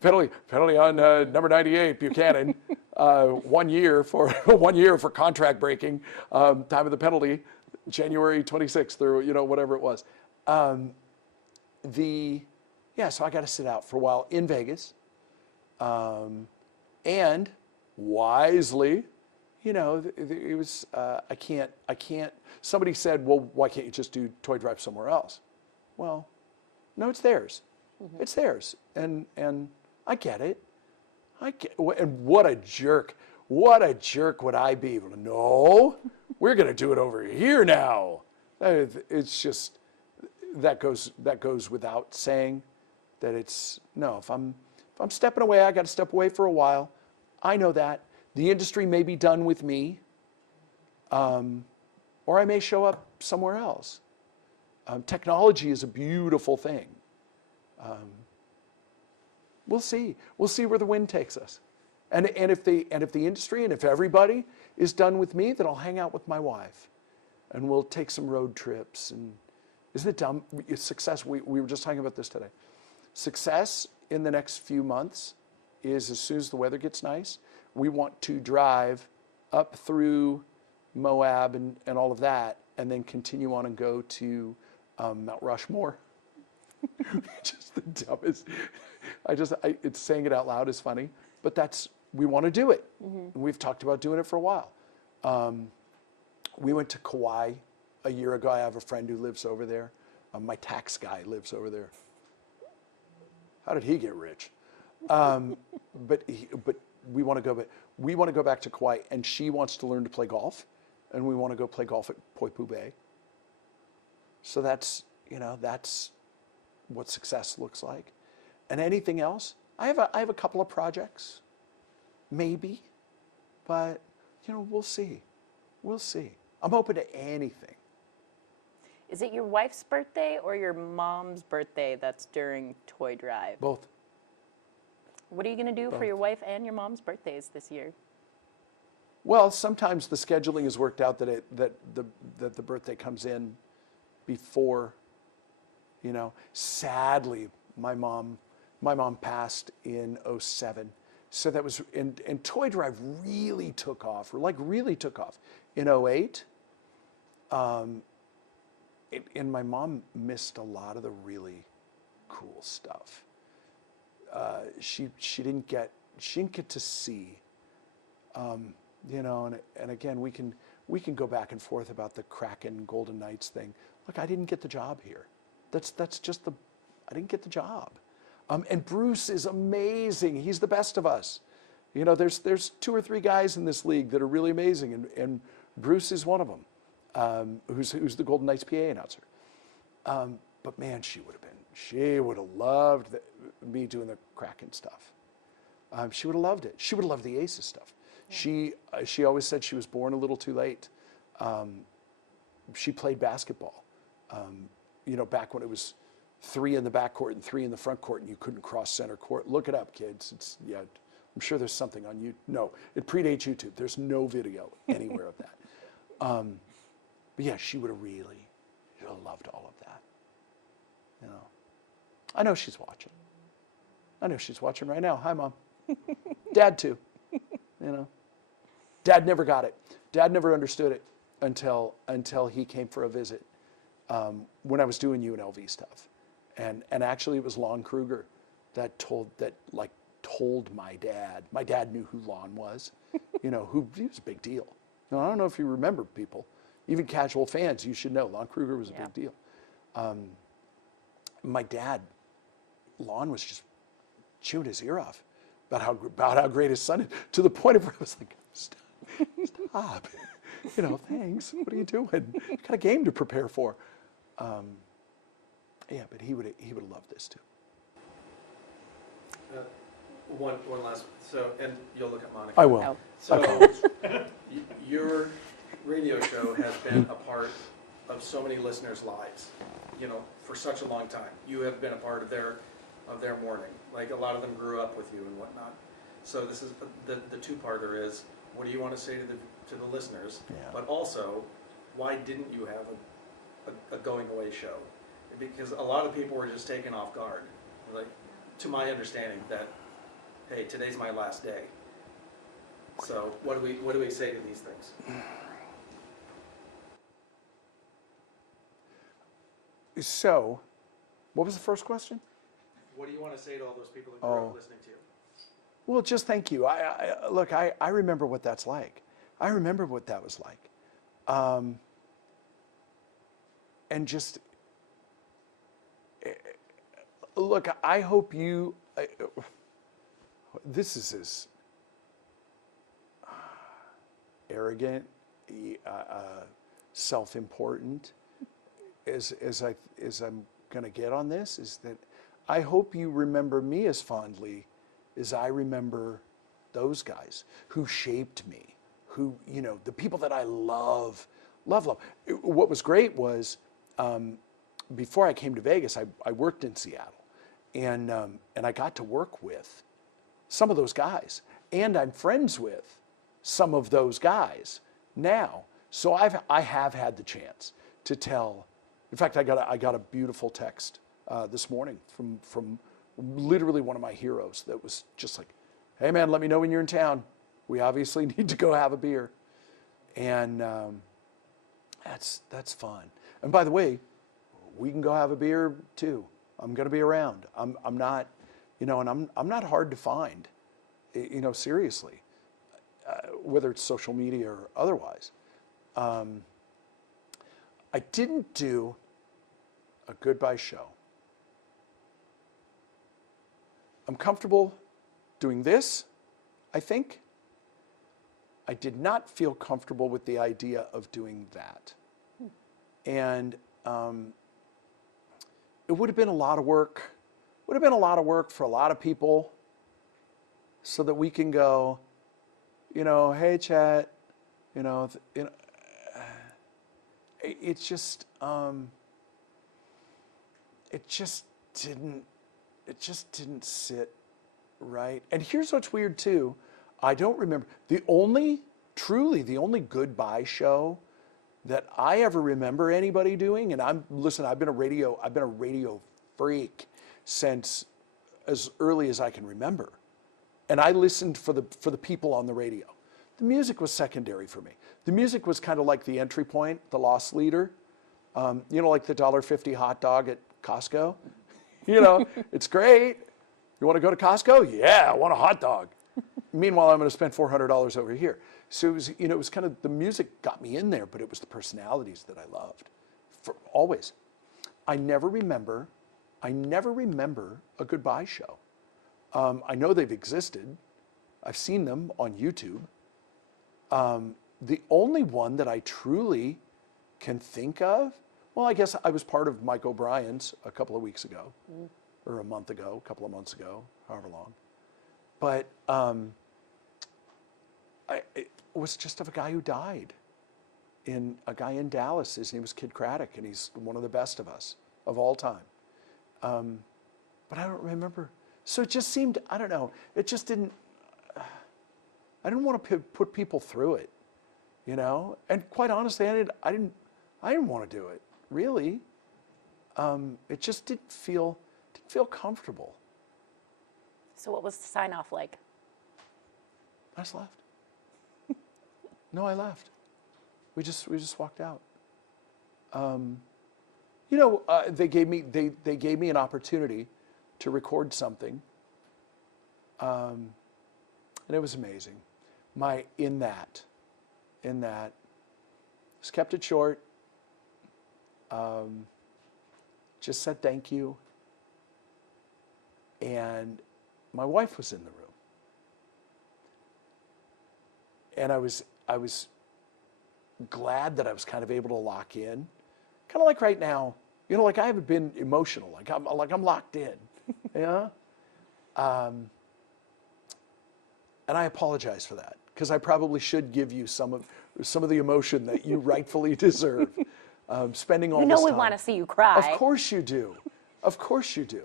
penalty on number 98, Buchanan. 1 year for 1 year for contract breaking. Time of the penalty, January 26th or whatever it was. So I got to sit out for a while in Vegas, and wisely, it was I can't. Somebody said, well, why can't you just do Toy Drive somewhere else? Well, no, it's theirs. Mm-hmm. It's theirs, and I get it. And what a jerk! What a jerk would I be? No, we're going to do it over here now. It's just that goes without saying. That it's no. If I'm stepping away, I got to step away for a while. I know that the industry may be done with me, or I may show up somewhere else. Technology is a beautiful thing. We'll see. We'll see where the wind takes us. And if the industry and if everybody is done with me, then I'll hang out with my wife, and we'll take some road trips. And isn't it dumb? Success. We were just talking about this today. Success in the next few months is as soon as the weather gets nice, we want to drive up through Moab and all of that, and then continue on and go to Mount Rushmore. Just the dumbest. It's saying it out loud is funny, but we want to do it. Mm-hmm. We've talked about doing it for a while. We went to Kauai a year ago. I have a friend who lives over there. My tax guy lives over there. How did he get rich? But we want to go. But we want to go back to Kauai, and she wants to learn to play golf, and we want to go play golf at Poipu Bay. So that's what success looks like. And anything else, I have a couple of projects, maybe, but we'll see. We'll see. I'm open to anything. Is it your wife's birthday or your mom's birthday that's during Toy Drive? Both. What are you going to do for your wife and your mom's birthdays this year? Well, sometimes the scheduling has worked out that the birthday comes in before. Sadly, my mom passed in 2007. So that was and Toy Drive really took off, really took off in 2008. And my mom missed a lot of the really cool stuff. She didn't get to see, and again we can go back and forth about the Kraken Golden Knights thing. Look, I didn't get the job here. That's just I didn't get the job. And Bruce is amazing. He's the best of us. There's 2 or 3 guys in this league that are really amazing, and Bruce is one of them. Who's the Golden Knights PA announcer. But man, she would have loved me doing the Kraken stuff. She would have loved it. She would have loved the Aces stuff. Yeah. She always said she was born a little too late. She played basketball, back when it was 3 in the backcourt and 3 in the front court, and you couldn't cross center court. Look it up, kids. I'm sure there's something on YouTube. No, it predates YouTube. There's no video anywhere of that. But yeah, she would have really loved all of that. I know she's watching. I know she's watching right now. Hi, Mom. Dad too. Dad never got it. Dad never understood it until he came for a visit when I was doing UNLV stuff, and actually it was Lon Kruger that told my dad. My dad knew who Lon was. He was a big deal. Now, I don't know if you remember, people. Even casual fans, you should know Lon Kruger was a big deal. My dad, Lon, was just chewing his ear off about how great his son is, to the point of where I was like, stop. Thanks. What are you doing? You got a game to prepare for. But he would have loved this too. One last. So, and you'll look at Monica. I will. Oh. So, your radio show has been a part of so many listeners' lives, for such a long time. You have been a part of their morning. Like, a lot of them grew up with you and whatnot. So this is the two-parter is, what do you want to say to the listeners? Yeah. But also, why didn't you have a going away show? because a lot of people were just taken off guard, like, to my understanding, that, hey, today's my last day. So what do we say to these things? So, what was the first question? What do you want to say to all those people that grew up listening to you? Well, just thank you. Look, I remember what that's like. I remember what that was like. And just, look, I hope you, this is as arrogant, self-important as I'm going to get on this, is that I hope you remember me as fondly as I remember those guys who shaped me, who, the people that I love. What was great was, before I came to Vegas, I worked in Seattle, and I got to work with some of those guys, and I'm friends with some of those guys now. So I have had the chance to tell. In fact, I got a beautiful text this morning from literally one of my heroes that was just like, "Hey man, let me know when you're in town. We obviously need to go have a beer," and that's fun. And by the way, we can go have a beer too. I'm going to be around. I'm not, and I'm not hard to find, seriously, whether it's social media or otherwise. I didn't do a goodbye show. I'm comfortable doing this, I think. I did not feel comfortable with the idea of doing that. And it would have been a lot of work. Would have been a lot of work for a lot of people, so that we can go, hey Chet, it's just, it just didn't sit right. And here's what's weird too. I don't remember truly the only goodbye show that I ever remember anybody doing. And I've been a radio freak since as early as I can remember. And I listened for the people on the radio. The music was secondary for me. The music was kind of like the entry point, the loss leader. Like the $1.50 hot dog at Costco. It's great. You want to go to Costco? Yeah, I want a hot dog. Meanwhile, I'm going to spend $400 over here. So it was kind of, the music got me in there, but it was the personalities that I loved, always. I never remember a goodbye show. I know they've existed. I've seen them on YouTube. The only one that I truly can think of, well, I guess I was part of Mike O'Brien's a couple of weeks ago, or a couple of months ago, however long. But it was just of a guy who died, a guy in Dallas. His name was Kid Craddock, and he's one of the best of us of all time. But I don't remember. So it just seemed, I don't know, it just didn't, I didn't want to put people through it, And quite honestly, I didn't want to do it, really. It just didn't feel comfortable. So what was the sign off like? I just left. No, I left. We just walked out. They gave me an opportunity to record something, and it was amazing. In that, just kept it short. Just said thank you, and my wife was in the room, and I was glad that I was kind of able to lock in, kind of like right now. Like I haven't been emotional. Like I'm locked in. Yeah. And I apologize for that, because I probably should give you some of the emotion that you rightfully deserve. Spending all this time. We want to see you cry. Of course you do. Of course you do.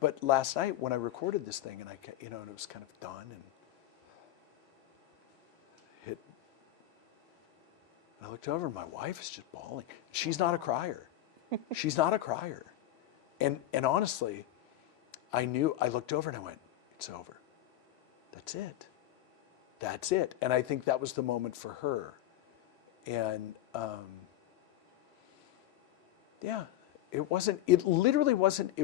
But last night when I recorded this thing, and and it was kind of done, and hit I looked over and my wife is just bawling. She's not a crier. She's not a crier. And honestly, I looked over and I went, it's over. That's it. That's it. And I think that was the moment for her. And yeah, it literally wasn't,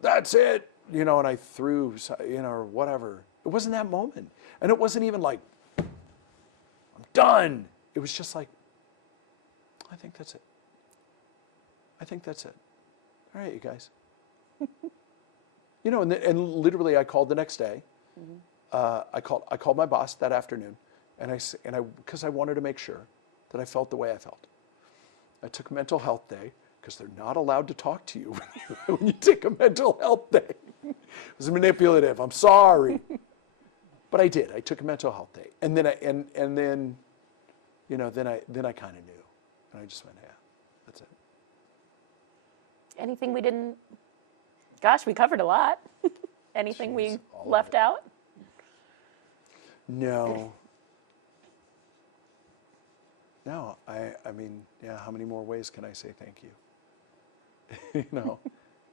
that's it, and I threw, or whatever. It wasn't that moment. And it wasn't even like, I'm done. It was just like, I think that's it. I think that's it. All right, you guys. And literally I called the next day. I called my boss that afternoon, because I wanted to make sure that I felt the way I felt. I took a mental health day, because they're not allowed to talk to you when you take a mental health day. It was manipulative. I'm sorry. But I did. I took a mental health day. And then I kind of knew. And I just went, yeah, that's it. Anything we didn't? Gosh, we covered a lot. Anything we left out? No. No, I mean, yeah, how many more ways can I say thank you?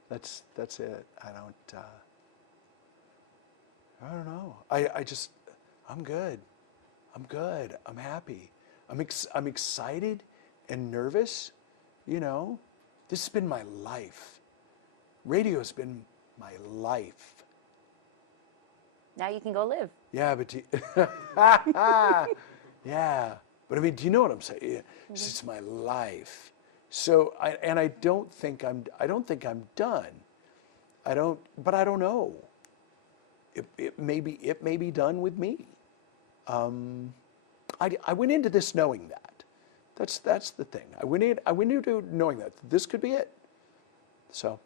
That's it. I don't know. I'm good. I'm good. I'm happy. I'm excited and nervous. This has been my life. Radio's been my life. Now you can go live. Yeah, but yeah, but I mean, do you know what I'm saying? It's my life. So I don't think I'm done. But I don't know. It may be done with me. I went into this knowing that. That's the thing. I went into knowing that this could be it. So